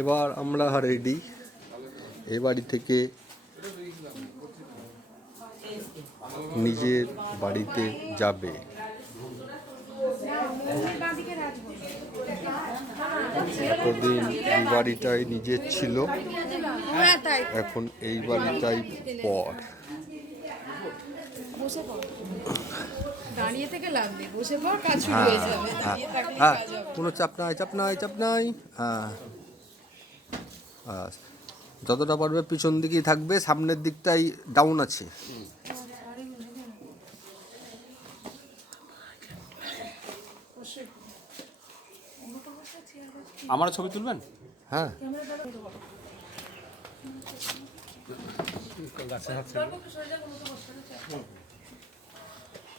এবার আমরা রেডি এ বাড়ি থেকে নিজের বাড়িতে যাবে। এতদিন এই বাড়িটাই নিজের ছিল। হ্যাঁ এখন এই বাড়িটাই পর। বসে পড়। দাঁড়িয়ে থেকে লাভ নেই বসে পড় কাজ শুরু হ্যাঁ হয়ে যাবে। হ্যাঁ দাঁড়িয়ে থাকলে হ্যাঁ কাজ হবে। কোনো চাপ নাই চাপ নাই চাপ নাই। হ্যাঁ। যতটা পারবে পিছন দিকেই থাকবে সামনের দিকটাই ডাউন আছে। আমার ছবি তুলবেন? হ্যাঁ।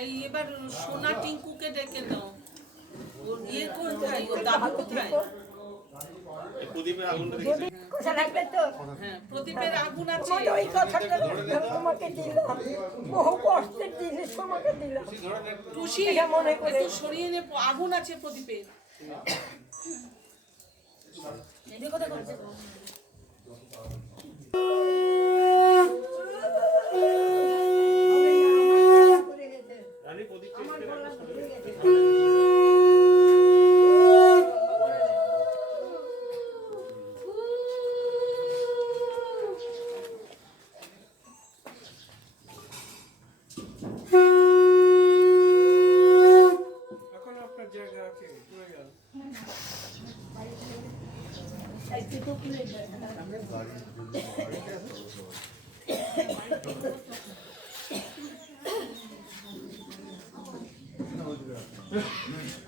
এই এবার সোনা টিঙ্কুকে ডেকে নাও ওর ইয়ে কোথায়? ওর দাদু কোথায়? কোথা লাগবে তো? হ্যাঁ প্রদীপের আগুন আছে। ওই কথাটা তোমাকে দিলাম। বহু কষ্টের জিনিস তোমাকে দিলাম। টুসি মনে করে- সরিয়ে নে আগুন আছে প্রদীপের। I'm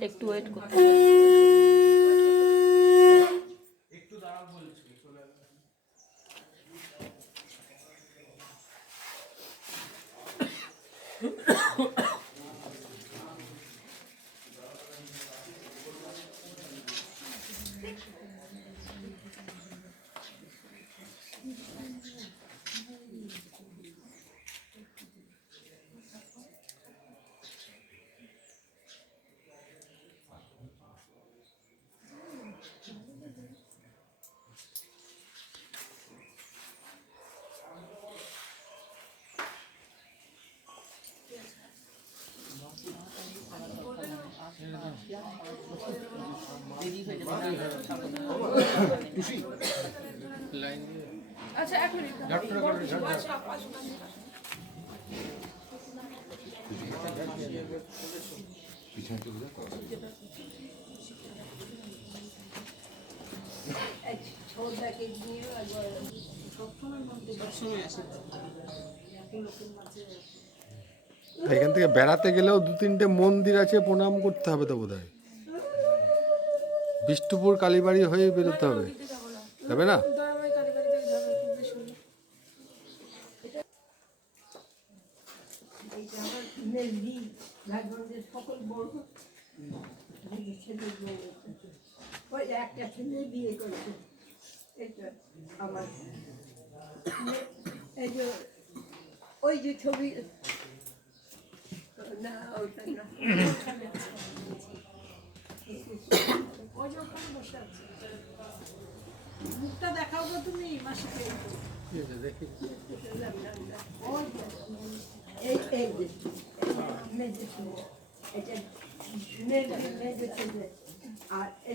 একটু ওয়েট করতে আচ্ছা এক মিনিট। এখান থেকে বেড়াতে গেলেও দু তিনটে মন্দির আছে প্রণাম করতে হবে তো বোধহয়। বিষ্ণুপুর কালীবাড়ি হয়ে বেরোতে হবে। যাবে না? একটা বিয়ে আমার এই যে ওই যে ছবি না না। ওই যে ওখানে বসে আছে মুখটা দেখাও তো তুমি মাসিকে এই এই মেজে এটা মেজে ছেলে আর এই